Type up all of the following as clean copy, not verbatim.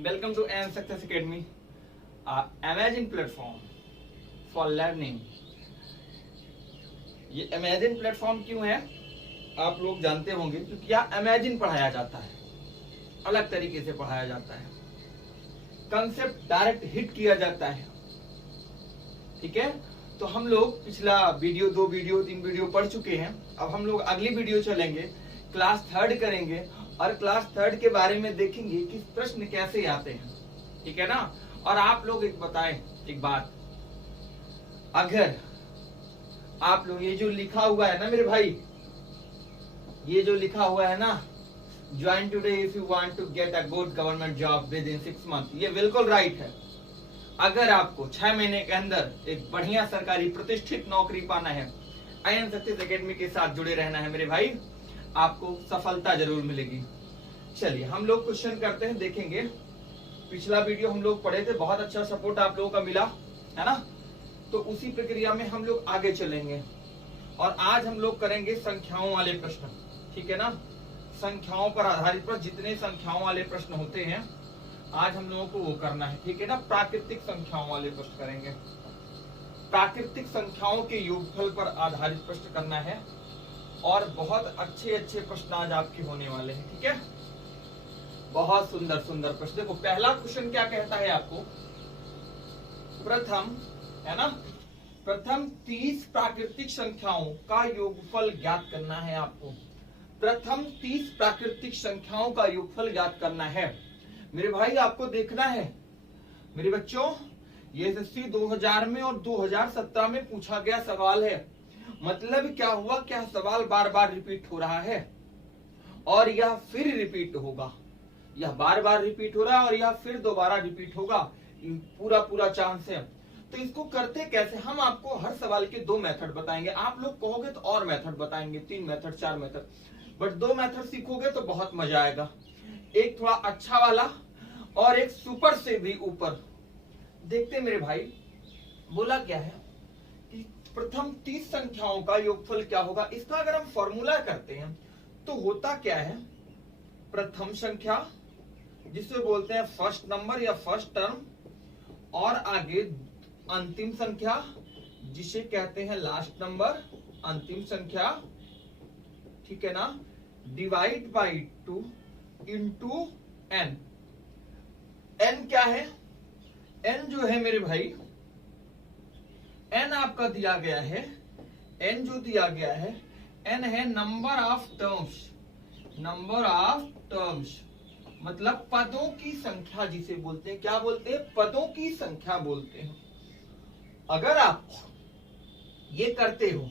Welcome to AM Success Academy, amazing platform for learning। ये amazing platform क्यों है आप लोग जानते होंगे, क्योंकि यहाँ अमेजिंग पढ़ाया जाता है, अलग तरीके से पढ़ाया जाता है, कंसेप्ट डायरेक्ट हिट किया जाता है। ठीक है, तो हम लोग पिछला वीडियो 2 वीडियो 3 वीडियो पढ़ चुके हैं। अब हम लोग अगली वीडियो चलेंगे, क्लास 3rd करेंगे और क्लास 3rd के बारे में देखेंगे कि प्रश्न कैसे आते हैं। ठीक है ना। और आप लोग एक बताएं एक बात, अगर आप लोग ये जो लिखा हुआ है ना मेरे भाई, ये जो लिखा हुआ है ना, join today if you want to get a good government job within 6 month, ये बिल्कुल राइट है। अगर आपको 6 महीने के अंदर एक बढ़िया सरकारी प्रतिष्ठित नौकरी पाना है, IAM सक्सेस एकेडमी के साथ जुड़े रहना है मेरे भाई, आपको सफलता जरूर मिलेगी। चलिए हम लोग क्वेश्चन करते हैं, देखेंगे। पिछला वीडियो हम लोग पढ़े थे, बहुत अच्छा सपोर्ट आप लोगों का मिला है ना, तो उसी प्रक्रिया में हम लोग आगे चलेंगे। और आज हम लोग करेंगे संख्याओं वाले प्रश्न। ठीक है ना, संख्याओं पर आधारित प्रश्न, जितने संख्याओं वाले प्रश्न होते हैं आज हम लोगों को वो करना है। ठीक है ना, प्राकृतिक संख्याओं वाले प्रश्न करेंगे, प्राकृतिक संख्याओं के योगफल पर आधारित प्रश्न करना है। और बहुत अच्छे अच्छे प्रश्न आज आपके होने वाले हैं। ठीक है, बहुत सुंदर सुंदर प्रश्न। देखो पहला क्वेश्चन क्या कहता है आपको, प्रथम है ना, प्रथम 30 प्राकृतिक संख्याओं का योगफल ज्ञात करना है आपको। प्रथम 30 प्राकृतिक संख्याओं का योगफल ज्ञात करना है मेरे भाई। आपको देखना है मेरे बच्चों, ये SSC 2000 में और 2017 में पूछा गया सवाल है। मतलब क्या हुआ, क्या सवाल बार बार रिपीट हो रहा है और यह फिर रिपीट होगा, यह बार बार रिपीट हो रहा है और यह फिर दोबारा रिपीट होगा, पूरा चांस है। तो इसको करते कैसे, हम आपको हर सवाल के 2 मेथड बताएंगे। आप लोग कहोगे तो और मेथड बताएंगे, 3 मेथड 4 मेथड, बट 2 मेथड सीखोगे तो बहुत मजा आएगा। एक थोड़ा अच्छा वाला और एक सुपर से भी ऊपर। देखते मेरे भाई, बोला क्या है कि प्रथम 30 संख्याओं का योगफल क्या होगा। इसका अगर हम फॉर्मूला करते हैं तो होता क्या है, प्रथम संख्या जिसे बोलते हैं फर्स्ट नंबर या फर्स्ट टर्म, और आगे अंतिम संख्या जिसे कहते हैं लास्ट नंबर, अंतिम संख्या। ठीक है ना, divide by 2 into n। n क्या है, n जो है मेरे भाई, n आपका दिया गया है, n जो दिया गया है n है number of terms, number of terms मतलब पदों की संख्या जिसे बोलते हैं। क्या बोलते हैं, पदों की संख्या बोलते हैं। अगर आप ये करते हो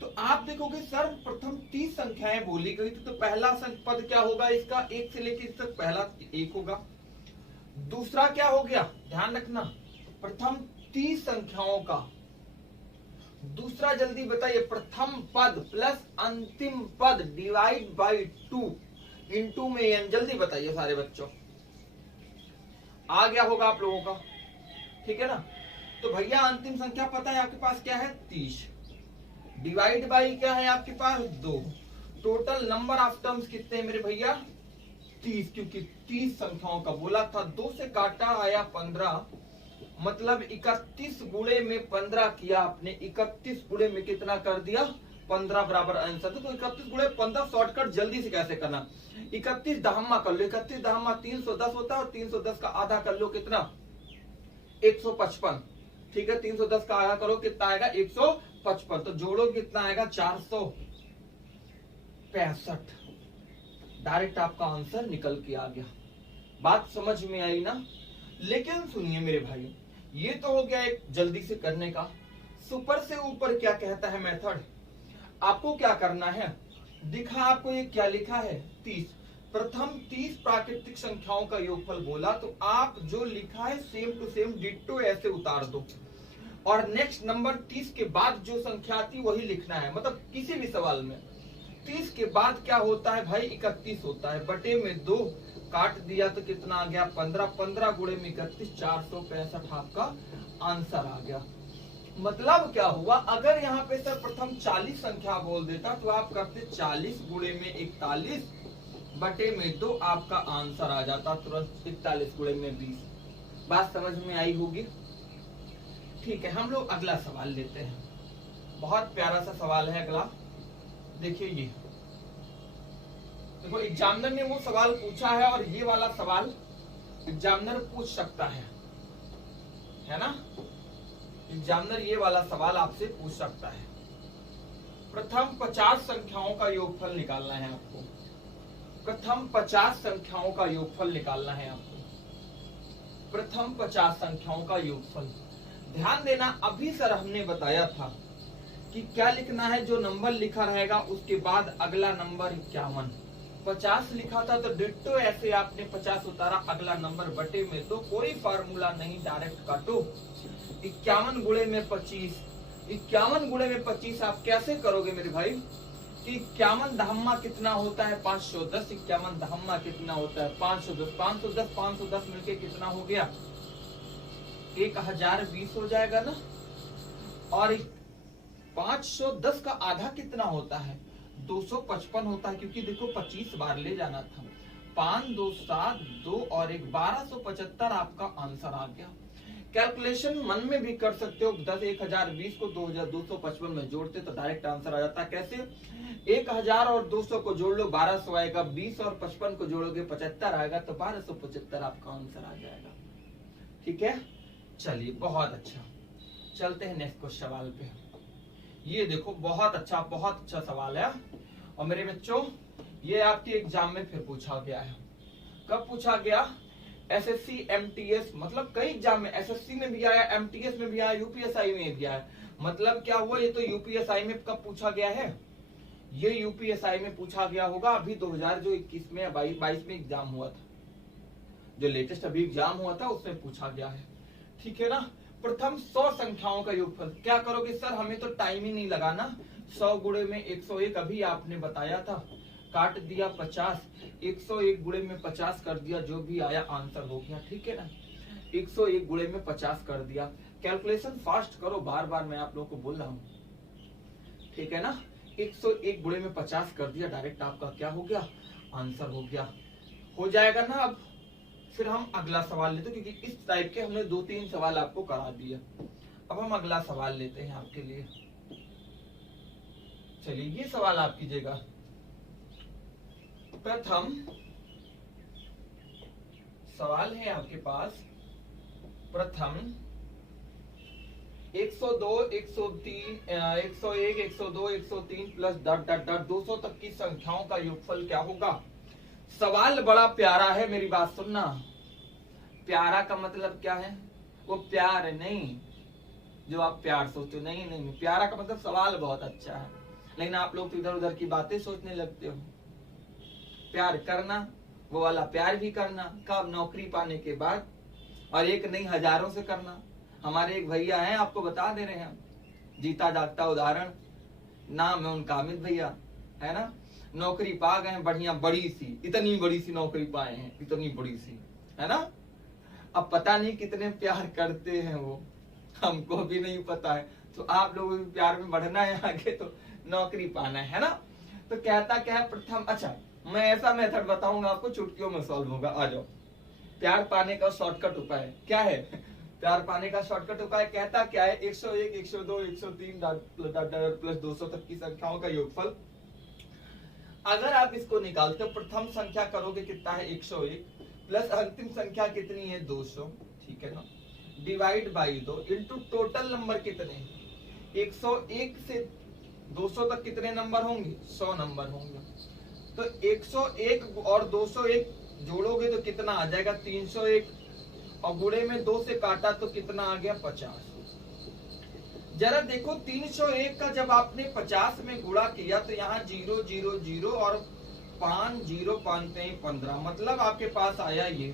तो आप देखोगे सर प्रथम 30 संख्याएं बोली गई तो पहला पद क्या होगा इसका, 1 से लेकर तक पहला 1 होगा। दूसरा क्या हो गया, ध्यान रखना, प्रथम 30 संख्याओं का दूसरा, जल्दी बताइए, प्रथम पद प्लस अंतिम पद डिवाइड बाई 2 इंटू में n। जल्दी बताइए सारे बच्चों, आ गया होगा आप लोगों का। ठीक है ना, तो भैया अंतिम संख्या पता है आपके पास क्या है, 30, डिवाइड बाई क्या है आपके पास 2, टोटल नंबर ऑफ टर्म्स कितने मेरे भैया 30, क्योंकि 30 संख्याओं का बोला था। 2 से काटा आया 15, मतलब 31 गुणे में 15 किया आपने, 31 गुणे में कितना कर दिया 15 बराबर आंसर। तो 31 गुणे 15 शॉर्टकट जल्दी से कैसे करना, 31 दहम्मा कर लो, 31 दहम्मा 310 होता है और 310 का आधा कर लो कितना 155। ठीक है, 310 का आधा करो कितना आएगा 155, तो जोड़ो कितना आएगा 465। डायरेक्ट आपका आंसर निकल के आ गया। बात समझ में आई ना। लेकिन सुनिए मेरे भाई, ये तो हो गया एक जल्दी से करने का। सुपर से ऊपर क्या कहता है मेथड, आपको क्या करना है, दिखा आपको ये क्या लिखा है 30, प्रथम 30 प्राकृतिक संख्याओं का योगफल बोला, तो आप जो लिखा है सेम टू सेम डिट्टो ऐसे उतार दो और नेक्स्ट नंबर 30 के बाद जो संख्या आती वही लिखना है। मतलब किसी भी सवाल में 30 के बाद क्या होता है भाई 31 होता है, बटे में 2 काट दिया तो कितना आ गया 15, 15 गुणे में 31, 465 आपका आंसर आ गया। मतलब क्या हुआ, अगर यहाँ पे सर प्रथम 40 संख्या बोल देता तो आप करते 40 गुणे में 41 बटे में 2 आपका आंसर आ जाता तुरंत। 41 गुणे में 20। बात समझ में आई होगी? ठीक है, हम लोग अगला सवाल लेते हैं। बहुत प्यारा सा सवाल है अगला। देखिए ये देखो, एग्जामिनर ने वो सवाल पूछा है और ये वाला सवाल एग्जामिनर पूछ सकता है ना? एग्जामिनर ये वाला सवाल आपसे पूछ सकता है। प्रथम 50 संख्याओं का योगफल निकालना है आपको। प्रथम 50 संख्याओं का योगफल निकालना है आपको। प्रथम 50 संख्याओं का योगफल। ध्यान देना, अभी सर हमने बताया था कि क्या लिखना है। जो नंबर लिखा रहेगा उसके बाद अगला नंबर 51। 50 लिखा था तो डिट्टो ऐसे आपने 50 उतारा, अगला नंबर बटे में 2। कोई फार्मूला नहीं, डायरेक्ट काटो। 51 गुणे में 25। 51 गुणे में 25 आप कैसे करोगे मेरे भाई? कि 51 दहम्मा कितना होता है? 510। 51 दहम्मा कितना होता है? 510। 510 510 मिलके कितना हो गया? 1020 हो जाएगा ना। और 510 का आधा कितना होता है? 255 होता है, क्योंकि देखो 25 बार ले जाना था। 5 2 7 2 और 1 1275 आपका आंसर आ गया। कैलकुलेशन मन में भी कर सकते हो। 1020 को 2255 में जोड़ते तो डायरेक्ट आंसर आ जाता। कैसे? 1000 और 200 को जोड़ लो, 1200 आएगा। 20 और 55 को जोड़ोगे 75 आएगा, तो 1275 आपका आंसर आ जाएगा। ठीक है, चलिए बहुत अच्छा। चलते हैं नेक्स्ट क्वेश्चन सवाल पे। ये देखो बहुत अच्छा सवाल है। और मेरे बच्चों, ये आपके एग्जाम में फिर पूछा गया है। कब पूछा गया? एसएससी एमटीएस, मतलब कई एग्जाम में, एसएससी में भी आया, एमटीएस में भी आया, यूपीएसआई में भी आया। मतलब क्या हुआ? ये तो यूपीएसआई में कब पूछा गया है? ये यूपीएसआई में पूछा गया होगा अभी 2021 में 22 में एग्जाम हुआ था। जो लेटेस्ट अभी एग्जाम हुआ था उसमें पूछा गया है। ठीक है ना? प्रथम 100 संख्याओं का योगफल। क्या करोगे सर? हमें तो टाइम ही नहीं लगाना। 100 गुणे में 101 अभी आपने बताया था, काट दिया 50। 101 गुणे में 50 कर दिया, जो भी आया आंसर हो गया। ठीक है ना? 101 गुणे में 50 कर दिया। कैलकुलेशन फास्ट करो, बार बार मैं आप लोगों को बोल रहा हूँ। ठीक है ना? 101 गुणे में 50 कर दिया, डायरेक्ट आपका क्या हो गया? आंसर हो गया। हो जाएगा ना? अब फिर हम अगला सवाल लेते हैं, क्योंकि इस टाइप के हमने 2-3 सवाल आपको करा दिया। अब हम अगला सवाल लेते हैं आपके लिए। चलिए ये सवाल आप कीजिएगा। प्रथम सवाल है आपके पास। प्रथम 102 103 101 102 103 प्लस डॉट डॉट डॉट 200 तक की संख्याओं का योगफल क्या होगा? सवाल बड़ा प्यारा है, मेरी बात सुनना। प्यारा का मतलब क्या है? वो प्यार नहीं जो आप प्यार सोचते हो, नहीं। प्यारा का मतलब सवाल बहुत अच्छा है, लेकिन आप लोग तो इधर उधर की बातें सोचने लगते हो। प्यार करना, वो वाला प्यार भी करना कब? नौकरी पाने के बाद, और एक नहीं हजारों से करना। हमारे एक भैया हैं, आपको बता दे रहे हैं, जीता जागता उदाहरण, नाम है उनका अमित भैया, है ना? नौकरी पा गए हैं बढ़िया, बड़ी सी, इतनी बड़ी सी नौकरी पाए हैं, इतनी बड़ी सी, है ना? अब पता नहीं कितने प्यार करते हैं वो, हमको भी नहीं पता है। तो आप लोगों को प्यार में बढ़ना है आगे, तो नौकरी पाना है ना? तो कहता क्या है? प्रथम, अच्छा मैं ऐसा मेथड बताऊंगा आपको, चुटकियों में सॉल्व होगा। आ जाओ। प्यार पाने का शॉर्टकट उपाय क्या है? प्यार पाने का शॉर्टकट उपाय कहता क्या है? 101 102 103 प्लस 200 तक की संख्याओं का योगफल। अगर आप इसको निकालते हो, प्रथम संख्या करोगे कितना है? 101 प्लस अंतिम संख्या कितनी है? 200। ठीक है ना? Divide by 2 into total number कितने? 101 से 200 तक कितने नंबर होंगे? 100 नंबर होंगे। तो 101 और 201 जोड़ोगे तो कितना आ जाएगा? 301। और गुणे में 2 से काटा तो कितना आ गया? 50। जरा देखो, 301 का जब आपने 50 में गुणा किया तो यहाँ 0 0 0 और 5 0 5 15, मतलब आपके पास आया ये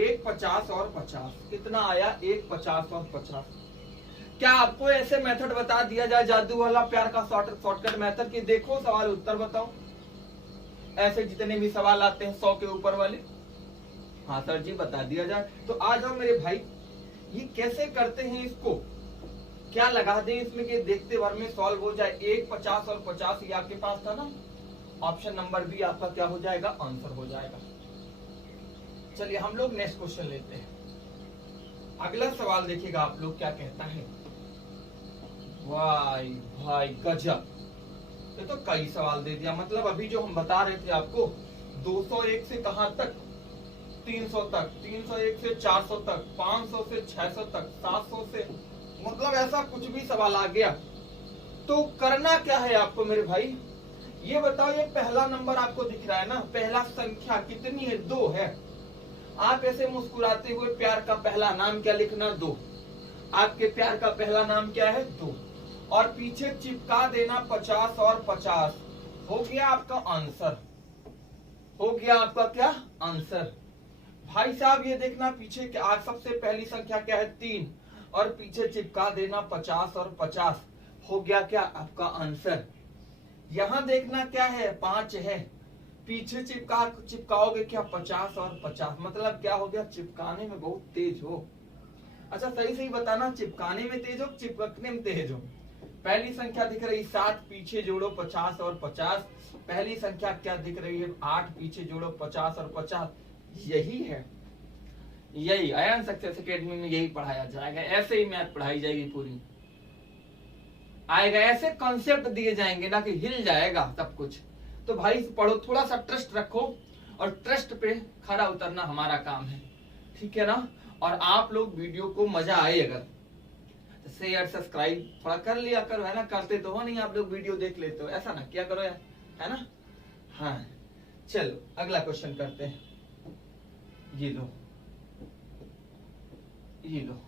1 50 और 50। कितना आया? 1 50 और 50। क्या आपको ऐसे मेथड बता दिया जाए, जादू वाला प्यार का शॉर्टकट मेथड, कि देखो सवाल उत्तर बताओ? ऐसे जितने भी सवाल आते हैं 100 के ऊपर वाले, हाँ सर जी बता दिया जाए। तो आ जाओ मेरे भाई, ये कैसे करते हैं इसको? क्या लगा दें इसमें कि देखते भर में सॉल्व हो जाए? 1 50 और 50 ये आपके पास था ना? ऑप्शन नंबर बी आपका क्या हो जाएगा, आंसर हो जाएगा। चलिए हम लोग नेक्स्ट क्वेश्चन लेते हैं। अगला सवाल देखिएगा आप लोग क्या कहता है। वाह भाई गजब, ये तो कई सवाल दे दिया। मतलब अभी जो हम बता रहे थे आपको 201 से कहां तक, 300 तक, 301 से 400 तक, 500 से 600 तक, 700 से, मतलब ऐसा कुछ भी सवाल आ गया। तो करना क्या है आपको मेरे भाई, ये बताओ। ये पहला नंबर आपको दिख रहा है ना, पहला संख्या कितनी है, 2 है। आप ऐसे मुस्कुराते हुए प्यार का पहला नाम क्या लिखना, 2। आपके प्यार का पहला नाम क्या है, 2। और पीछे चिपका देना 50 और 50। हो गया आपका आंसर, हो गया आपका क्या आंसर। भाई साहब ये देखना पीछे क्या, आज सबसे पहली संख्या क्या है, 3, और पीछे चिपका देना 50 और 50। हो गया क्या आपका आंसर। यहां देखना क्या है, 5 है, पीछे चिपकाओगे क्या 50 और 50। मतलब क्या हो गया, चिपकाने में बहुत तेज हो। अच्छा सही सही बताना, चिपकाने में तेज हो, चिपकने में तेज हो। पहली संख्या दिख रही 7, पीछे जोड़ो 50 और 50। पहली संख्या क्या दिख रही है, 8, पीछे जोड़ो 50 और 50। यही है, यही आयन सक्सेस एकेडमी में यही पढ़ाया जाएगा। ऐसे ही मैथ पढ़ाई जाएगी पूरी, आएगा ऐसे कॉन्सेप्ट दिए जाएंगे ना कि हिल जाएगा सब कुछ। तो भाई पढ़ो, थोड़ा सा ट्रस्ट रखो, और ट्रस्ट पे खरा उतरना हमारा काम है, ठीक है ना। और आप लोग वीडियो को मजा आए अगर तो शेयर सब्सक्राइब थोड़ा कर लिया करो, है ना। करते तो हो नहीं आप लोग, वीडियो देख लेते हो, ऐसा ना क्या करो यार, है ना। हाँ चलो अगला क्वेश्चन करते हैं। ये लो, ये लो,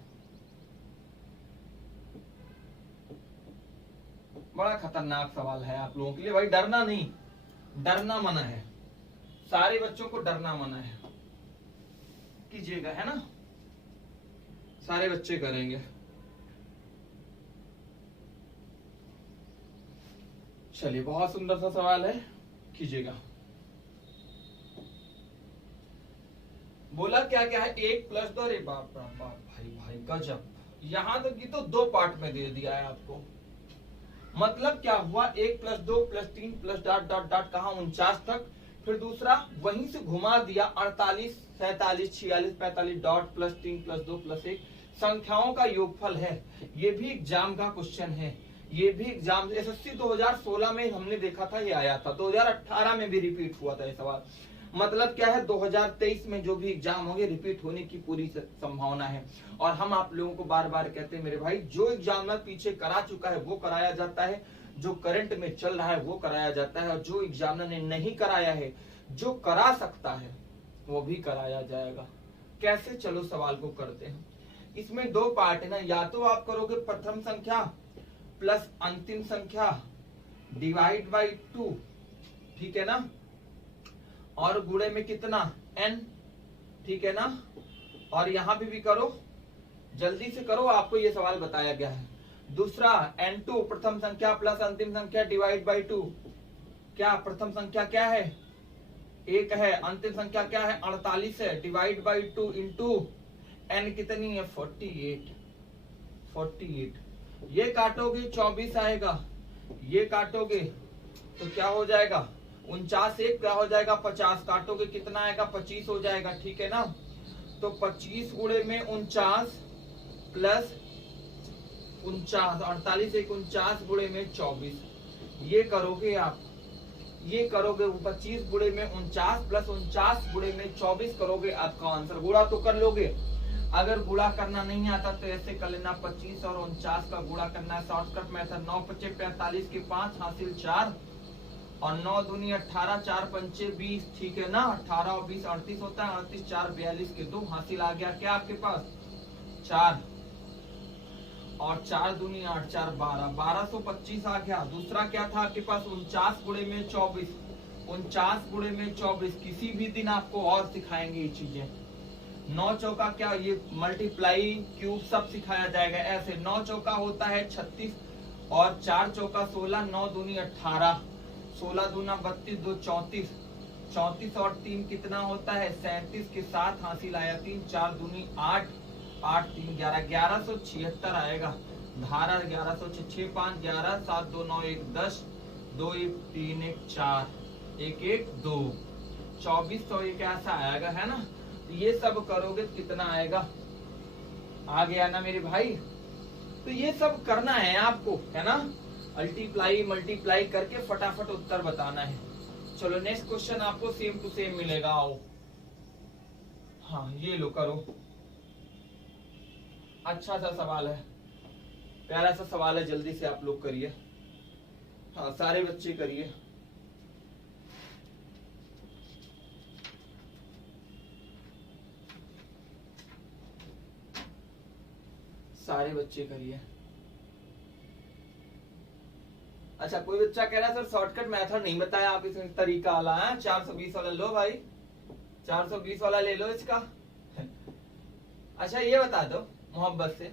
बड़ा खतरनाक सवाल है आप लोगों के लिए भाई। डरना नहीं, डरना मना है, सारे बच्चों को डरना मना है। कीजिएगा, है ना, सारे बच्चे करेंगे। चलिए बहुत सुंदर सा सवाल है, कीजिएगा। बोला क्या क्या है, 1 + 2, अरे बाप रे बाप भाई भाई गजब। यहां तक तो 2 पार्ट में दे दिया है आपको। मतलब क्या हुआ, 1 + 2 + 3 + डॉट डॉट डॉट कहा 49 तक, फिर दूसरा वहीं से घुमा दिया 48, 47, 46, 45 डॉट +3 + 2 + 1 संख्याओं का योगफल है। ये भी एग्जाम का क्वेश्चन है, ये भी एग्जाम एसएससी 2016 में हमने देखा था, ये आया था, 2018 में भी रिपीट हुआ था ये सवाल। मतलब क्या है, 2023 में जो भी एग्जाम होंगे रिपीट होने की पूरी संभावना है। और हम आप लोगों को बार बार कहते हैं मेरे भाई, जो एग्जामिनर पीछे करा चुका है वो कराया जाता है, जो करंट में चल रहा है वो कराया जाता है, और जो एग्जामिनर ने नहीं कराया है, जो करा सकता है वो भी कराया जाएगा। कैसे, चलो सवाल को करते हैं। इसमें 2 पार्ट है ना, या तो आप करोगे प्रथम संख्या प्लस अंतिम संख्या डिवाइड बाई 2, ठीक है ना, और गुणे में कितना n, ठीक है ना। और यहां भी करो, जल्दी से करो, आपको ये सवाल बताया गया है। दूसरा n2 प्रथम संख्या प्लस अंतिम संख्या डिवाइड बाई 2। क्या प्रथम संख्या क्या है, 1 है, अंतिम संख्या क्या है 48 है, डिवाइड बाई 2 इंटू n कितनी है 48। 48 ये काटोगे 24 आएगा, ये काटोगे तो क्या हो जाएगा 49, एक क्या हो जाएगा 50, काटोगे कितना आएगा 25 हो जाएगा, ठीक है ना। तो 25 गुणे में 49 प्लस 49, 48 एक 49 गुणे में 24। ये करोगे आप, ये करोगे 25 गुणे में 49 प्लस 49 गुणे में 24 करोगे, आपका आंसर। गुणा तो कर लोगे, अगर गुणा करना नहीं आता तो ऐसे कर लेना, 25 और 49 का गुणा करना है, शॉर्टकट मेथड। 9 × 5 = 45 के 5 हासिल 4, और 9 दूनी 18, 4 × 5 = 20, ठीक है ना। 18 और 20 38 होता है, 38 4 42 के 2 हासिल आ गया क्या आपके पास 4, और 4 दूनी 8, 4 12, 1225 आ गया। दूसरा क्या था आपके पास 49 गुणे में 24, 49 गुणे में 24। किसी भी दिन आपको और सिखाएंगे ये चीजें। 9 चौका क्या, ये मल्टीप्लाई क्यूब सब सिखाया जाएगा ऐसे। 9 चौका होता है 36, और 4 चौका 16, 9 दूनी 18, 16 दूना 32, 2 34, 34 और 3 कितना होता है 37 के 7 हासिल आया 3, 4 दूनी 8, 8 3 11, 1176 आएगा। धारा 1106, 5 11, 7 2 9 1 10, 2 1 3 1 4, एक एक 2, 2400 एक ऐसा आएगा, है ना। ये सब करोगे कितना आएगा, आ गया ना मेरे भाई। तो ये सब करना है आपको, है ना, मल्टीप्लाई मल्टीप्लाई करके फटाफट उत्तर बताना है। चलो नेक्स्ट क्वेश्चन आपको सेम टू सेम मिलेगा, आओ। हाँ ये लो करो, अच्छा सा सवाल है, प्यारा सा सवाल है, जल्दी से आप लोग करिए। हाँ सारे बच्चे करिए। सारे बच्चे करिए। अच्छा कोई बच्चा कह रहा है सर शॉर्टकट मेथड नहीं बताया आप, इसमें तरीका वाला है 420 वाला लो भाई, 420 वाला ले लो इसका। अच्छा ये बता दो मोहब्बत से,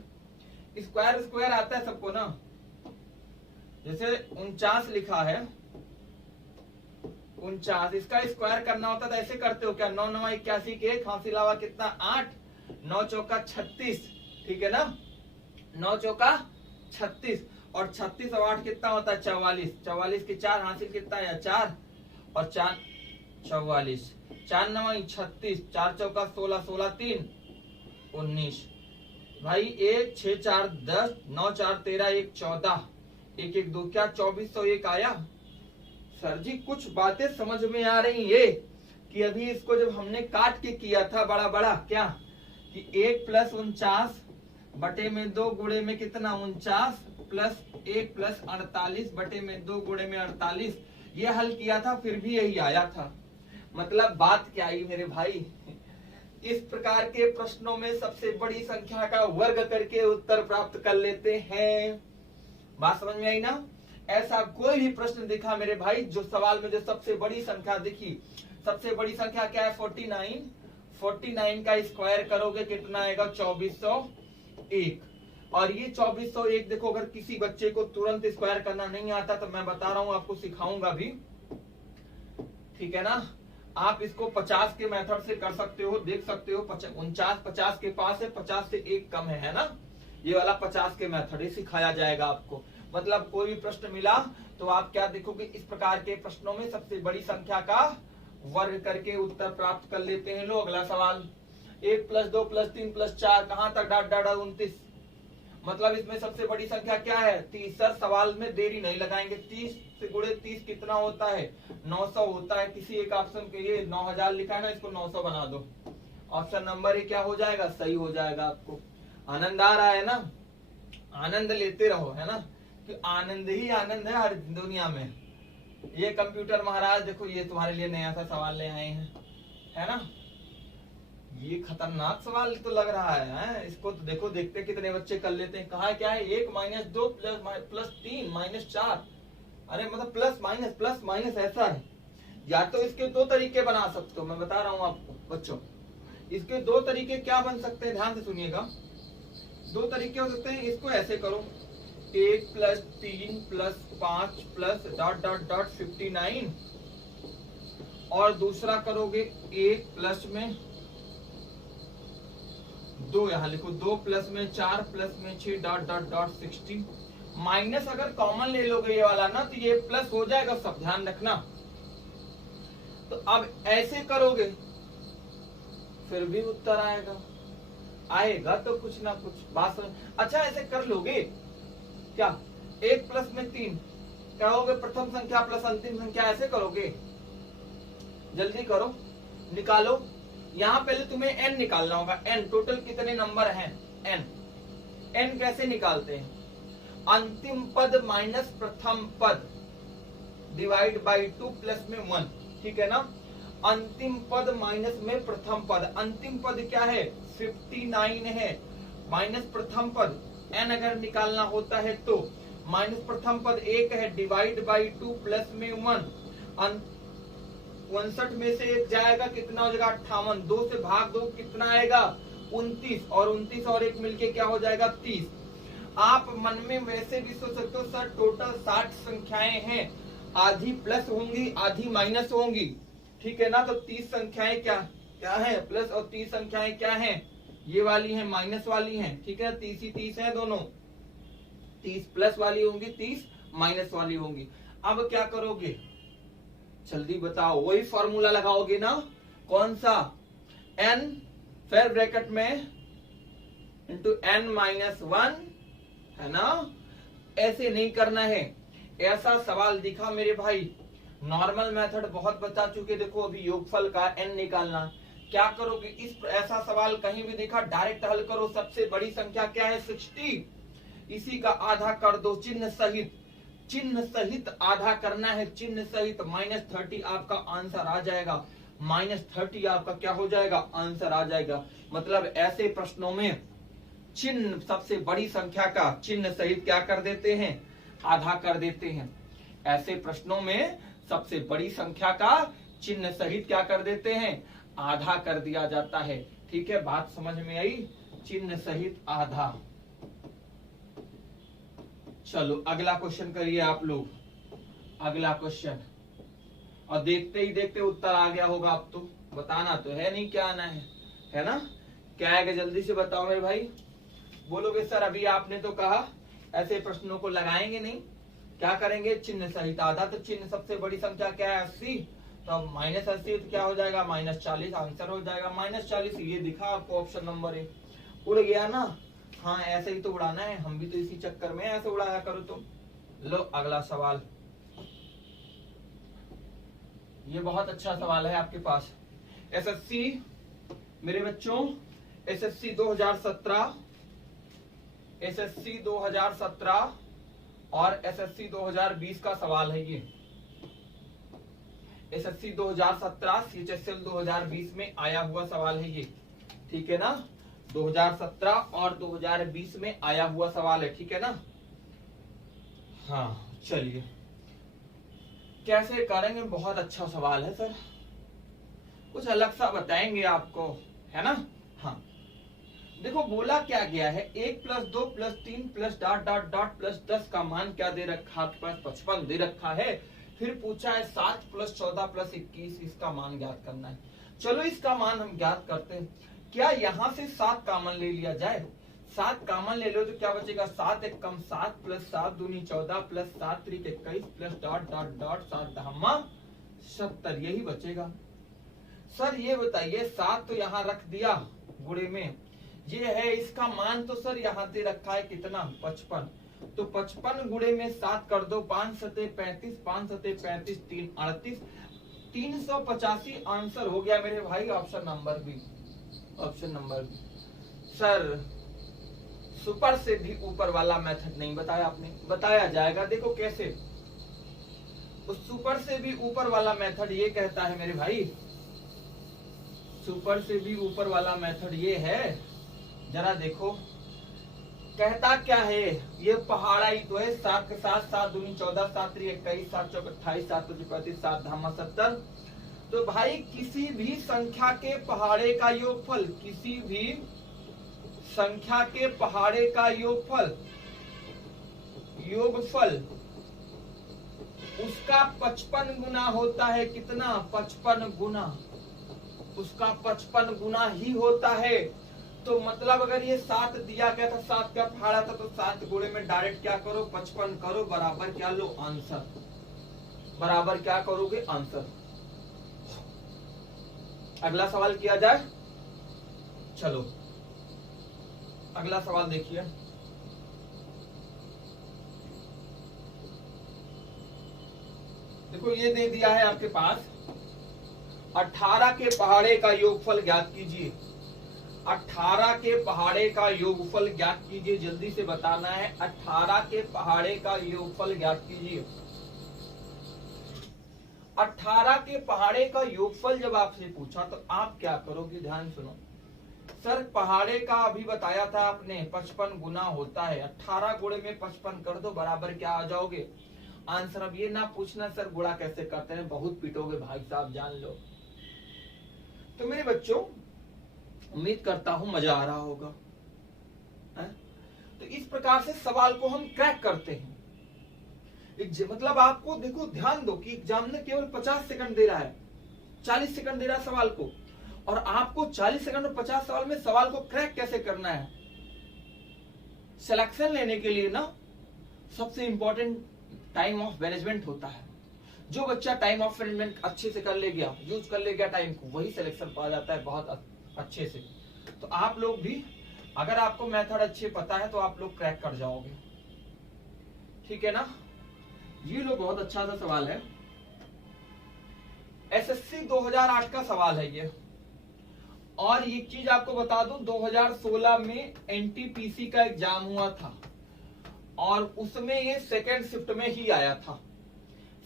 स्क्वायर स्क्वायर आता है सबको ना, जैसे 49 लिखा है, 49 इसका स्क्वायर करना होता था, ऐसे करते हो क्या, 9 9 81 के खांसी लावा कितना 8, 9 चौका 36, ठीक है ना, 9 चौका 36 और 36 और 8 कितना होता है 44, 44 के 4 हासिल कितना है 4 और 4 44, 4 9 36, 4 चौका 16, 16 3 19 भाई, 1 6 4 10, 9 4 13, 1 14, 1 1 2 क्या 2401 आया। सर जी कुछ बातें समझ में आ रही ये कि अभी इसको जब हमने काट के किया था बड़ा बड़ा, क्या कि 1 + 49 बटे में 2 गुणे में कितना 49 प्लस 1 + 48 बटे में 2 गुणे में 48, ये हल किया था फिर भी यही आया था। मतलब बात क्या आई मेरे भाई, इस प्रकार के प्रश्नों में सबसे बड़ी संख्या का वर्ग करके उत्तर प्राप्त कर लेते हैं। बात समझ में आई ना। ऐसा कोई भी प्रश्न दिखा मेरे भाई जो सवाल में जो सबसे बड़ी संख्या दिखी, सबसे बड़ी संख्या क्या है 49, 49 का स्क्वायर करोगे कितना आएगा 2401, और ये 2401 देखो अगर किसी बच्चे को तुरंत स्क्वायर करना नहीं आता तो मैं बता रहा हूं आपको, सिखाऊंगा भी, ठीक है ना। आप इसको 50 के मेथड से कर सकते हो, देख सकते हो 49 50 के पास है, 50 से 1 कम है ना, ये वाला 50 के मेथड ही सिखाया जाएगा आपको। मतलब कोई भी प्रश्न मिला तो आप क्या देखोगे, इस प्रकार के प्रश्नों में सबसे बड़ी संख्या का वर्ग करके उत्तर प्राप्त कर लेते हैं। लो अगला सवाल, 1 + 2 + 3 + 4 कहां तक डाट 29, मतलब इसमें सबसे बड़ी संख्या क्या है 30। सर सवाल में देरी नहीं लगाएंगे, 30 से गुणे 30 कितना होता है 900 होता है। किसी एक ऑप्शन के लिए 9000 लिखा है ना, इसको 900 बना दो, ऑप्शन नंबर क्या हो जाएगा सही हो जाएगा। आपको आनंद आ रहा है ना, आनंद लेते रहो, है ना, कि आनंद ही आनंद है हर दुनिया में। ये कंप्यूटर महाराज देखो ये तुम्हारे लिए नया सा सवाल ले आए हैं, है ना, ये खतरनाक सवाल तो लग रहा है, इसको तो देखो देखते कितने बच्चे कर लेते हैं। कहा क्या है 1 - 2 + 3 - 4, अरे मतलब प्लस माइनस ऐसा है। या तो इसके दो तरीके बना सकते हो, मैं बता रहा हूं आपको बच्चों, इसके दो तरीके क्या बन सकते हैं, ध्यान से सुनिएगा। दो तरीके हो सकते हैं, इसको ऐसे करो 1 + 3 + 5 + ... 59, और दूसरा करोगे 1 प्लस में 2, यहां लिखो 2 प्लस में 4 प्लस में 6 ... 16। माइनस अगर कॉमन ले लोगे ये वाला ना तो ये प्लस हो जाएगा, सब ध्यान रखना। तो अब ऐसे करोगे फिर भी उत्तर आएगा तो कुछ ना कुछ बात समझ। अच्छा ऐसे कर लोगे क्या, 1 प्लस में 3 कहोगे प्रथम संख्या प्लस अंतिम संख्या, ऐसे करोगे, जल्दी करो निकालो। यहां पहले तुम्हें n निकालना होगा, n टोटल कितने नंबर हैं, n कैसे निकालते हैं, अंतिम पद माइनस प्रथम पद डिवाइड बाई 2 प्लस में 1, ठीक है ना। अंतिम पद माइनस में प्रथम पद, अंतिम पद क्या है 59 है, माइनस प्रथम पद n अगर निकालना होता है तो माइनस प्रथम पद 1 है, डिवाइड बाई 2 प्लस में 1, 59 में से 1 जाएगा कितना हो जाएगा 58, 2 से भाग दो कितना आएगा 29, और 29 और 1 मिलके क्या हो जाएगा 30। आप मन में वैसे भी सोच सकते हो सर टोटल 60 संख्याएं हैं, आधी प्लस होंगी आधी माइनस होंगी, ठीक है ना। तो 30 संख्याएं क्या है प्लस, और 30 संख्याएं क्या हैं ये वाली हैं माइनस वाली हैं, ठीक है। 30 ही 30 है दोनों, 30 प्लस वाली होंगी 30 माइनस वाली होंगी। अब क्या करोगे जल्दी बताओ, वही फॉर्मूला लगाओगे ना, कौन सा, n फिर ब्रैकेट में इंटू n-1, है ना। ऐसे नहीं करना है। ऐसा सवाल दिखा मेरे भाई, नॉर्मल मेथड बहुत बता चुके, देखो अभी योगफल का n निकालना, क्या करोगे, इस ऐसा सवाल कहीं भी दिखा डायरेक्ट हल करो। सबसे बड़ी संख्या क्या है, 60, इसी का आधा कर दो चिन्ह सहित, चिन्ह सहित आधा करना है, चिन्ह सहित -30 आपका आंसर आ जाएगा, -30 आपका क्या हो जाएगा, आंसर आ जाएगा। मतलब ऐसे प्रश्नों में चिन्ह सबसे बड़ी संख्या का चिन्ह सहित क्या कर देते हैं, आधा कर देते हैं। ऐसे प्रश्नों में सबसे बड़ी संख्या का चिन्ह सहित क्या कर देते हैं, आधा कर दिया जाता है। ठीक है, बात समझ में आई, चिन्ह सहित आधा। चलो अगला क्वेश्चन करिए आप लोग, अगला क्वेश्चन, और देखते ही देखते उत्तर आ गया होगा। अब तो बताना तो है नहीं क्या आना है ना, क्या आएगा जल्दी से बताओ मेरे भाई। बोलोगे सर अभी आपने तो कहा ऐसे प्रश्नों को लगाएंगे नहीं, क्या करेंगे, चिन्ह सहित आधा। तो चिन्ह सबसे बड़ी संख्या क्या है, 80, तो अब -80 तो क्या हो जाएगा, -40 आंसर हो जाएगा। -40 ये दिखा आपको ऑप्शन नंबर ए, उड़ गया ना। हाँ ऐसे ही तो उड़ाना है, हम भी तो इसी चक्कर में ऐसे उड़ाया करो तुम। लो अगला सवाल, ये बहुत अच्छा सवाल है आपके पास। एसएससी मेरे बच्चों, एसएससी 2017, एसएससी 2017 और एसएससी 2020 का सवाल है ये। एसएससी 2017 सीएचएसएल 2020 में आया हुआ सवाल है ये, ठीक है ना। 2017 और 2020 में आया हुआ सवाल है, ठीक है ना। हाँ चलिए कैसे करेंगे, बहुत अच्छा सवाल है सर, कुछ अलग सा बताएंगे आपको, है ना। हाँ देखो बोला क्या गया है, 1 + 2 + 3 + ... + 10 का मान क्या दे रखा है आपके पास, 55 दे रखा है। फिर पूछा है 7 + 14 + 21, इसका मान ज्ञात करना है। चलो इसका मान हम ज्ञात करते हैं। क्या यहाँ से 7 कॉमन ले लिया जाए, 7 कॉमन ले लो तो क्या बचेगा, 7 × 1 = 7 + 7 × 2 = 14 + 7 × 3 = 21 + ... 7 × 70, यही बचेगा। सर ये बताइए 7 तो यहाँ रख दिया गुणे में, ये है इसका मान तो सर यहाँ से रखा है कितना, 55, तो 55 गुणे में 7 कर दो, 5 × 7 = 35, 5 × 7 = 35, 3 = 38, 385 आंसर हो गया मेरे भाई, option number B, option number B. Sir super से भी ऊपर वाला मेथड नहीं बताया आपने, बताया जाएगा, देखो कैसे। उस सुपर से भी ऊपर वाला मेथड ये कहता है मेरे भाई, सुपर से भी ऊपर वाला मेथड ये है, जरा देखो कहता क्या है, ये पहाड़ा ही तो है। 7 के साथ 7 दूनी 14, 7 3 21, 7 चौक 28, 7 5 35, 7 धामा 70। तो भाई किसी भी संख्या के पहाड़े का योगफल, किसी भी संख्या के पहाड़े का योगफल, योगफल उसका 55 गुना होता है। कितना, 55 गुना, उसका 55 गुना ही होता है। तो मतलब अगर ये 7 दिया गया था, 7 का पहाड़ा था, तो 7 गुणे में डायरेक्ट क्या करो, 55 करो, बराबर क्या लो, आंसर, बराबर क्या करोगे, आंसर। अगला सवाल किया जाए, चलो अगला सवाल देखिए। देखो ये दे दिया है आपके पास, 18 के पहाड़े का योगफल ज्ञात कीजिए। 18 के पहाड़े का योगफल ज्ञात कीजिए, जल्दी से बताना है। 18 के पहाड़े का योगफल ज्ञात कीजिए। 18 के पहाड़े का योगफल जब आपसे पूछा तो आप क्या करोगे, ध्यान सुनो। सर पहाड़े का अभी बताया था आपने 55 गुना होता है, 18 गुणे में 55 कर दो, बराबर क्या आ जाओगे, आंसर। अब ये ना पूछना सर गुणा कैसे करते हैं, बहुत पिटोगे भाई साहब, जान लो। तो मेरे बच्चों उम्मीद करता हूं मजा आ रहा होगा, है? तो इस प्रकार से सवाल को हम क्रैक करते हैं। मतलब आपको देखो ध्यान दो कि एग्जाम ने केवल 50 सेकंड दे रहा है, 40 सेकंड दे रहा है सवाल को, और आपको 40 सेकंड और 50 सवाल में सवाल को क्रैक कैसे करना है। सिलेक्शन लेने के लिए ना सबसे इंपॉर्टेंट टाइम ऑफ मैनेजमेंट होता है। जो बच्चा टाइम ऑफ मैनेजमेंट अच्छे से कर ले गया, यूज कर ले गया टाइम को, वही सिलेक्शन पा जाता है बहुत अच्छे से। तो आप लोग भी, अगर आपको मेथड अच्छे पता है तो आप लोग क्रैक कर जाओगे, ठीक है ना। ये लो बहुत अच्छा सा सवाल है, एसएससी 2008 का सवाल है ये। और ये चीज आपको बता दूं, 2016 में एनटीपीसी का एग्जाम हुआ था और उसमें ये सेकेंड शिफ्ट में ही आया था,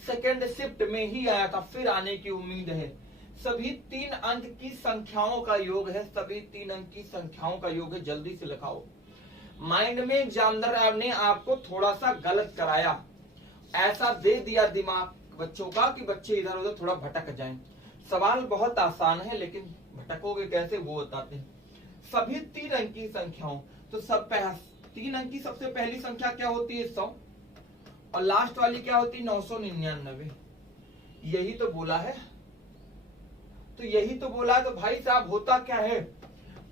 सेकेंड शिफ्ट में ही आया था, फिर आने की उम्मीद है। सभी 3 अंक की संख्याओं का योग है, सभी 3 अंक की संख्याओं का योग है, जल्दी से लिखाओ। माइंड में एग्जामिनर ने आपको थोड़ा सा गलत कराया, ऐसा दे दिया दिमाग बच्चों का कि बच्चे इधर उधर थोड़ा भटक जाएं। सवाल बहुत आसान है लेकिन भटकोगे कैसे वो बताते हैं। सभी 3 अंक की संख्याओं, तो सब 3 अंक की सबसे पहली संख्या क्या होती है 100 और लास्ट वाली क्या होती है 999। यही तो बोला है, तो यही तो बोला है। तो भाई साहब होता क्या है,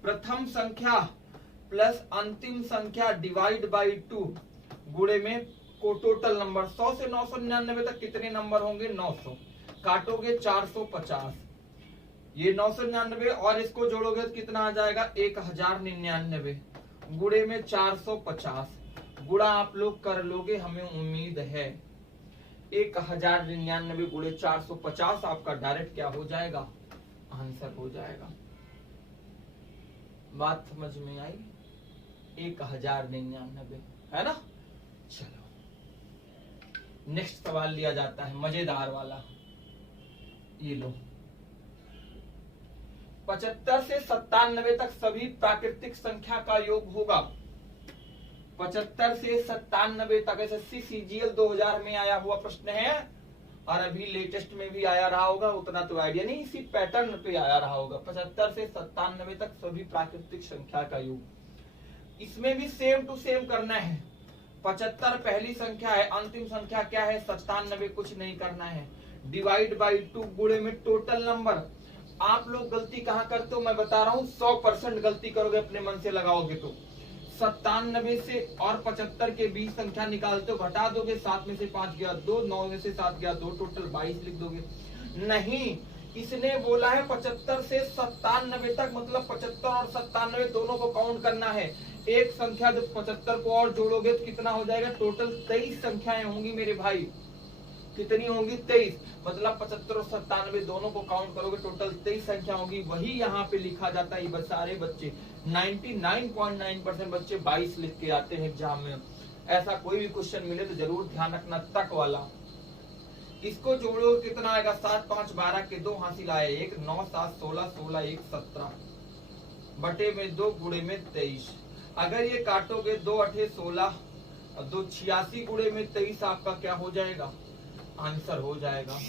प्रथम संख्या प्लस अंतिम संख्या डिवाइड बाई 2 गुणे में को टोटल नंबर 100 से 999 तक कितने नंबर होंगे 900, काटोगे 450, ये 999 और इसको जोड़ोगे तो कितना आ जाएगा 1099 गुणे में 450, गुणा आप लोग कर लोगे हमें उम्मीद है। 1099 गुणे 450 आपका डायरेक्ट क्या हो जाएगा, आंसर हो जाएगा। बात समझ में आई, 1099 है ना। चलो नेक्स्ट सवाल लिया जाता है मजेदार वाला, ये लो। 75 से 97 तक सभी प्राकृतिक संख्या का योग होगा। 75 से 97 तक एसएससी सीजीएल 2000 में आया हुआ प्रश्न है और अभी लेटेस्ट में भी आया रहा होगा, उतना तो आइडिया नहीं, इसी पैटर्न पे आया रहा होगा। 75 से 97 तक सभी प्राकृतिक संख्या का योग। इसमें भी सेम टू सेम करना है। 75 पहली संख्या है, अंतिम संख्या क्या है 97, कुछ नहीं करना है। डिवाइड बाई 2 गुणे में टोटल नंबर। आप लोग गलती कहाँ करते हो मैं बता रहा हूँ, 100% गलती करोगे अपने मन से लगाओगे तो। 97 से और 75 के बीच संख्या निकालते हो, घटा दोगे, 7 में से 5 गया 2, 9 में से 7 गया 2, टोटल 22 लिख दोगे। नहीं, इसने बोला है 75 से 97 तक, मतलब 75 और 97 दोनों को काउंट करना है। एक संख्या जब 75 को और जोड़ोगे तो कितना हो जाएगा, टोटल 23 संख्याएं होंगी मेरे भाई। कितनी होंगी 23, मतलब 75 और 97 दोनों को काउंट करोगे टोटल 23 संख्या होगी। वही यहाँ पे लिखा जाता है। ये सारे बच्चे 99.9% बच्चे 22 लिख के आते हैं एग्जाम में। ऐसा कोई भी क्वेश्चन मिले तो जरूर ध्यान रखना, तक वाला। इसको जोड़ो कितना आएगा, 7 5 12 के 2 हासिल आए 1, 9 7 16 16 1 17 बटे में 2 गुणे में 23। अगर ये काटोगे 2 8 16 और 2 86 गुणे में 23 आपका क्या हो जाएगा, आंसर हो जाएगा।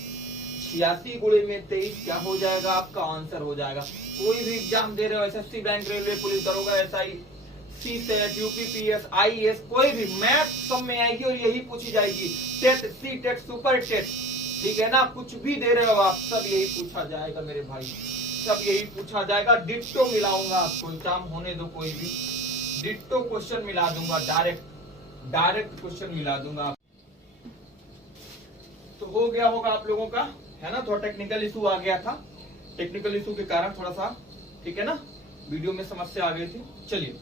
86 गुणे में 23 क्या हो जाएगा, आपका आंसर हो जाएगा। कोई भी एग्जाम दे रहे हो, एसएससी, बैंक, रेलवे, पुलिस दरोगा, एसआई, सीसेट, यूपीपीएस, आईएएस, कोई भी मैथ सब में आएगी और यही पूछी जाएगी। TET, C TET, super TET, ठीक है ना, कुछ भी दे रहे हो आप, सब यही पूछा जाएगा मेरे भाई, सब यही पूछा जाएगा। डिट्टो मिलाऊंगा आपको, एग्जाम होने दो, कोई भी डिट्टो क्वेश्चन मिला दूंगा, डायरेक्ट क्वेश्चन मिला दूंगा। तो हो गया होगा आप लोगों का, है ना। थोड़ा टेक्निकल इशू आ गया था, टेक्निकल इशू के कारण थोड़ा सा, ठीक है ना, वीडियो में समस्या आ गई थी। चलिए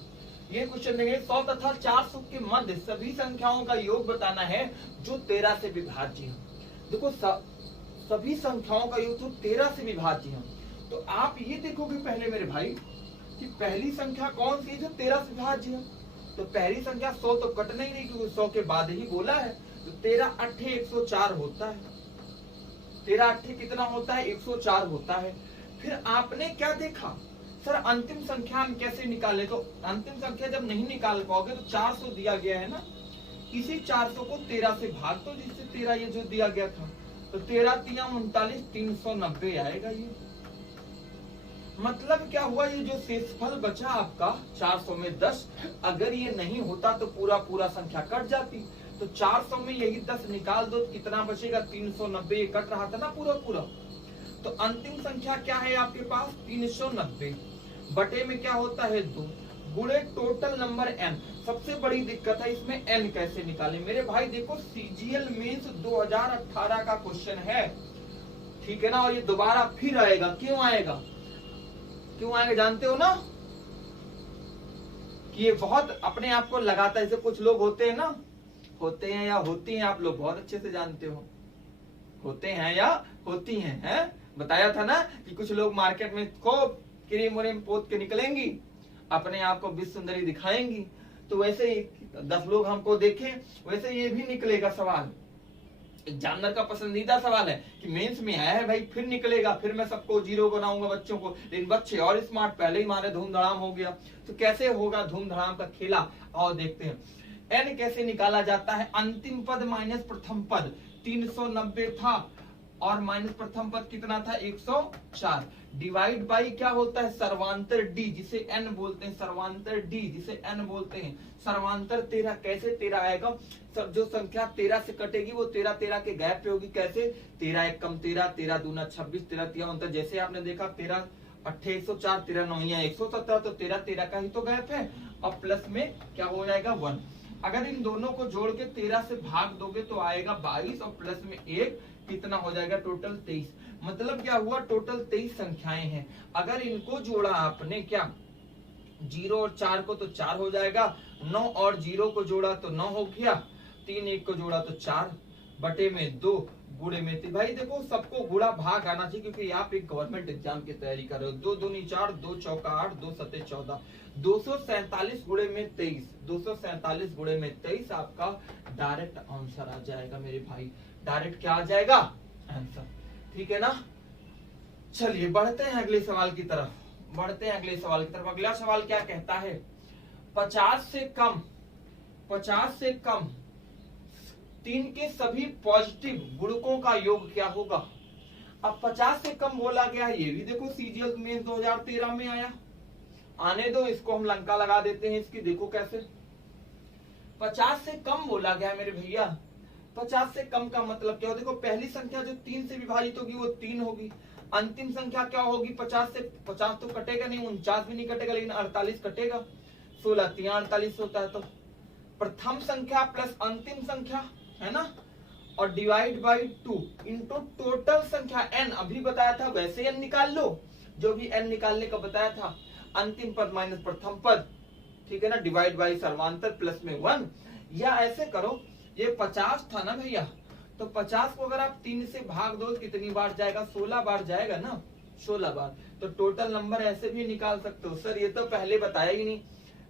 ये क्वेश्चन देंगे, 100 तथा 400 के मध्य सभी संख्याओं का योग बताना है जो 13 से विभाज्य है। देखो सभी संख्याओं का योग जो 13 से विभाज्य है, तो आप ये देखोगे पहले मेरे भाई कि पहली संख्या कौन सी है जो 13 से विभाज्य है। तो पहली संख्या 100 तो कट नहीं रही क्योंकि 100 के बाद ही बोला है। तो 13 8 104 होता है, 13 8 कितना होता है 104 होता है। फिर आपने क्या देखा, सर अंतिम संख्या हम कैसे निकाले, तो अंतिम संख्या जब नहीं निकाल पाओगे तो 400 दिया गया है ना, इसी 400 को 13 से भाग दो, जिससे 13 ये जो दिया गया था, तो 13 3 39 390 आएगा। ये मतलब क्या हुआ, ये जो शेषफल बचा आपका 400 में 10, अगर ये नहीं होता तो पूरा संख्या कट जाती। तो 400 में यही 10 निकाल दो, कितना बचेगा 390, ये कट रहा था ना पूरा। तो अंतिम संख्या क्या है आपके पास 390, बटे में क्या होता है 2, गुणे टोटल नंबर n। सबसे बड़ी दिक्कत है इसमें n कैसे निकालें मेरे भाई। देखो सीजीएल मेंस 2018 का क्वेश्चन है, ठीक है ना, और ये दोबारा फिर आएगा। क्यों आएगा, क्यों आएगा जानते हो ना, कि ये बहुत अपने आप को लगाता है। जैसे कुछ लोग होते हैं ना, होते हैं या होती हैं, आप लोग बहुत अच्छे से जानते हो, होते हैं या होती हैं, बताया था ना कि कुछ लोग मार्केट में खूब क्रीम व्रीम पोत के निकलेंगी, अपने आप को विश्व सुंदरी दिखाएंगी। तो वैसे ही 10 लोग हमको देखें, वैसे ये भी निकलेगा सवाल। एग्जामिनर का पसंदीदा सवाल है कि मेंस में आया है भाई, फिर निकलेगा, फिर मैं सबको जीरो बनाऊंगा बच्चों को। लेकिन बच्चे और स्मार्ट, पहले ही मारे धूमधड़ाम हो गया। तो कैसे होगा धूमधड़ाम का खेला, आओ देखते हैं। n कैसे निकाला जाता है। अंतिम पद माइनस प्रथम पद 390 था, और माइनस प्रथम पद कितना था 104। डिवाइड बाई क्या होता है सर्वांतर d, जिसे n बोलते हैं, सर्वांतर d जिसे n बोलते हैं। सर्वांतर 13 कैसे 13 आएगा, सब जो संख्या 13 से कटेगी वो 13 13 के गैप पे होगी। कैसे 13 1 कम 13, 13 दूना 26, 13 3 29। जैसे आपने देखा 13 8 104, 13 9 117, तो 13 13 का ही तो गैप है। और प्लस में क्या हो जाएगा 1। अगर इन दोनों को जोड़ के 13 से भाग दोगे तो आएगा 22, और प्लस में 1 कितना हो जाएगा टोटल 23। मतलब क्या हुआ, टोटल 23 संख्याएं हैं। अगर इनको जोड़ा आपने क्या 0 और 4 को तो 4 हो जाएगा, 9 और 0 को जोड़ा तो 9 हो गया, 3 1 को जोड़ा तो 4 बटे में 2 गुणे में 3। भाई देखो सबको गुणा भाग आना चाहिए, क्योंकि आप एक गवर्नमेंट एग्जाम की तैयारी कर रहे हो। 2 दूनी 4, 2 चौका 8, 2 सते 14, 247 गुणे में 23, 247 गुणे में 23 आपका डायरेक्ट आंसर आ जाएगा मेरे भाई। डायरेक्ट क्या आ जाएगा आंसर, ठीक है ना। चलिए बढ़ते हैं अगले सवाल की तरफ, बढ़ते हैं अगले सवाल की तरफ। अगला सवाल क्या कहता है, 50 से कम 3 के सभी पॉजिटिव गुणकों का योग क्या होगा। अब 50 से कम बोला गया है, ये भी देखो सीजीएल में 2013 में आया। आने दो, इसको हम लंका लगा देते हैं इसकी, देखो कैसे 50 से कम बोला गया है मेरे भैया। 50 से कम का मतलब क्या हो, देखो पहली संख्या जो 3 से विभाजित होगी वो 3 होगी। अंतिम संख्या क्या होगी 50 से, 50 तो कटेगा नहीं, 49 भी नहीं कटेगा, लेकिन 48 कटेगा। 16 3 48 होता है। तो प्रथम संख्या प्लस अंतिम संख्या है ना, और डिवाइड बाई 2 इंटू टोटल संख्या n। अभी बताया था वैसे n निकाल लो, जो भी n निकालने का बताया था। अंतिम पद माइनस प्रथम पद, ठीक है ना, डिवाइड बाई सर्वांतर प्लस में 1। या ऐसे करो, ये 50 था ना भैया, तो 50 को अगर आप 3 से भाग दो कितनी बार जाएगा, 16 बार जाएगा ना, 16 बार। तो टोटल नंबर ऐसे भी निकाल सकते हो। सर ये तो पहले बताया ही नहीं,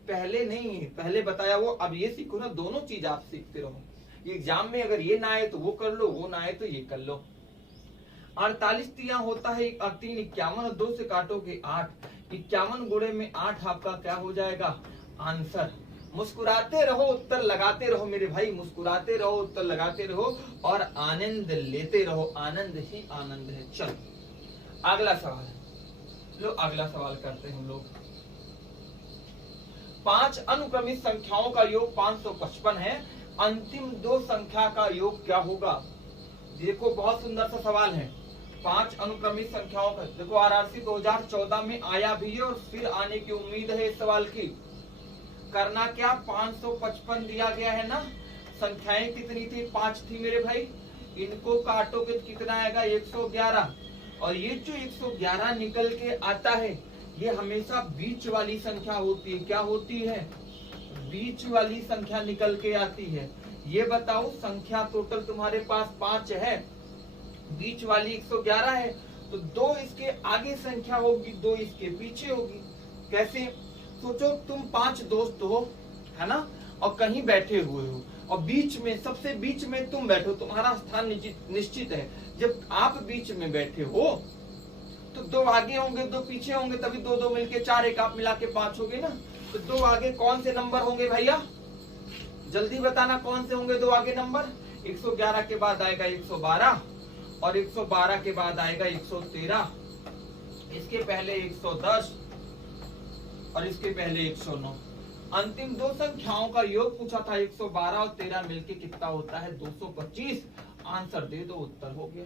पहले नहीं, पहले बताया वो, अब ये सीखो ना, दोनों चीज आप सीखते रहो। एग्जाम में अगर ये ना आए तो वो कर लो, वो ना आए तो ये कर लो। 48 तिया होता है 3 51, और 2 से काटोगे 8, 51 गुणे में 8 आपका क्या हो जाएगा आंसर। मुस्कुराते रहो उत्तर लगाते रहो मेरे भाई, मुस्कुराते रहो उत्तर लगाते रहो और आनंद लेते रहो, आनंद ही आनंद है। चलो अगला सवाल, लो अगला सवाल करते हैं हम लोग। 5 अनुक्रमित संख्याओं का योग 555 है, अंतिम 2 संख्या का योग क्या होगा। देखो बहुत सुंदर सा सवाल है। 5 अनुक्रमित संख्याओं का, देखो आरआरसी 2014 में आया भी है और फिर आने की उम्मीद है इस सवाल की। करना क्या, 555 दिया गया है ना, संख्याएं कितनी थी 5 थी मेरे भाई, इनको काटोगे तो कितना आएगा 111। और ये जो 111 निकल के आता है ये हमेशा बीच वाली संख्या होती है। क्या होती है, बीच वाली संख्या निकल के आती है। ये बताओ संख्या टोटल तुम्हारे पास 5 है, बीच वाली 111 है, तो 2 इसके आगे संख्या होगी, 2 इसके पीछे होगी। कैसे, सोचो तुम 5 दोस्त हो है ना, और कहीं बैठे हुए हो और बीच में, सबसे बीच में तुम बैठो, तुम्हारा स्थान निश्चित है। जब आप बीच में बैठे हो तो 2 आगे होंगे 2 पीछे होंगे, तभी 2 2 मिलके 4, एक आप मिला के 5 होंगे ना। तो 2 आगे कौन से नंबर होंगे भैया, जल्दी बताना कौन से होंगे 2 आगे नंबर। 111 के बाद आएगा 112, और 112 के बाद आएगा 113, इसके पहले 110 और इसके पहले 109। अंतिम 2 संख्याओं का योग पूछा था, 112 और 13 मिलके कितना होता है 225। आंसर दे दो, उत्तर हो गया।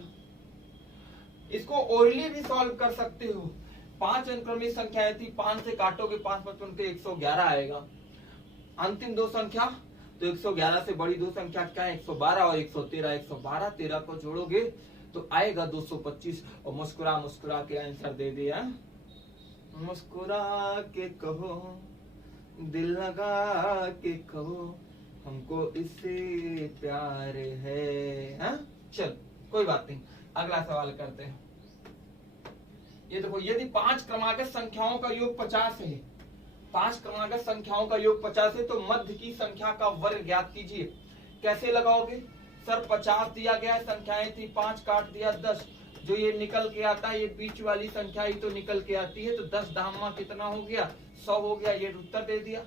इसको ओरली भी सॉल्व कर सकते हो। 5 अनुक्रमिक संख्याएं थी, 5 से काटोगे 5 55 तो 111 आएगा। अंतिम दो संख्या तो 111 से बड़ी दो संख्या क्या है, 112 और 113। 112 13 को जोड़ोगे तो आएगा 225। और मुस्कुरा मुस्कुरा के आंसर दे दिया। मुस्कुरा के कहो, दिल लगा के कहो, हमको इससे प्यार है। हाँ? चल कोई बात नहीं, अगला सवाल करते हैं। ये देखो, यदि 5 क्रमागत संख्याओं का योग 50 है, 5 क्रमागत संख्याओं का योग 50 है, तो मध्य की संख्या का वर्ग ज्ञात कीजिए। कैसे लगाओगे सर? 50 दिया गया, संख्याएं थी 5, काट दिया 10, जो ये निकल के आता है, ये बीच वाली संख्या ही तो निकल के आती है, तो 10 धामा कितना हो गया, 100 हो गया। ये उत्तर दे दिया।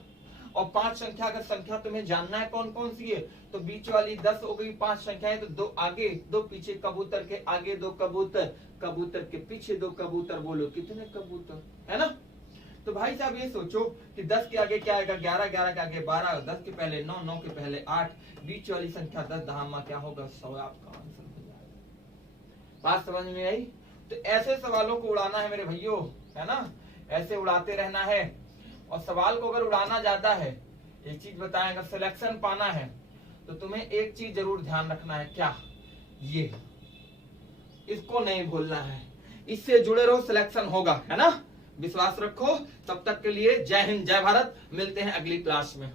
और 5 संख्या का संख्या तुम्हें जानना है कौन कौन सी है, तो बीच वाली 10 हो गई, 5 संख्याएं, तो 2 आगे 2 पीछे, कबूतर के आगे 2 कबूतर, कबूतर के पीछे 2 कबूतर। बोलो कितने कबूतर, है ना? तो भाई साहब ये सोचो कि 10 के आगे क्या आएगा, 11, 11 के आगे 12, 10 के पहले 9, 9 के पहले 8, बीच वाली संख्या 10 धामा क्या होगा, 100। आपका आंसर हो जाएगा। बात समझ में आई? तो ऐसे सवालों को उड़ाना है मेरे भाइयों, है ना? ऐसे उड़ाते रहना है। और सवाल को अगर उड़ाना ज्यादा है, एक चीज बताएं, अगर सिलेक्शन पाना है तो तुम्हें एक चीज जरूर ध्यान रखना है। क्या? ये, इसको नहीं भूलना है, इससे जुड़े रहो, सिलेक्शन होगा, है ना? विश्वास रखो। तब तक के लिए जय हिंद, जय भारत। मिलते हैं अगली क्लास में।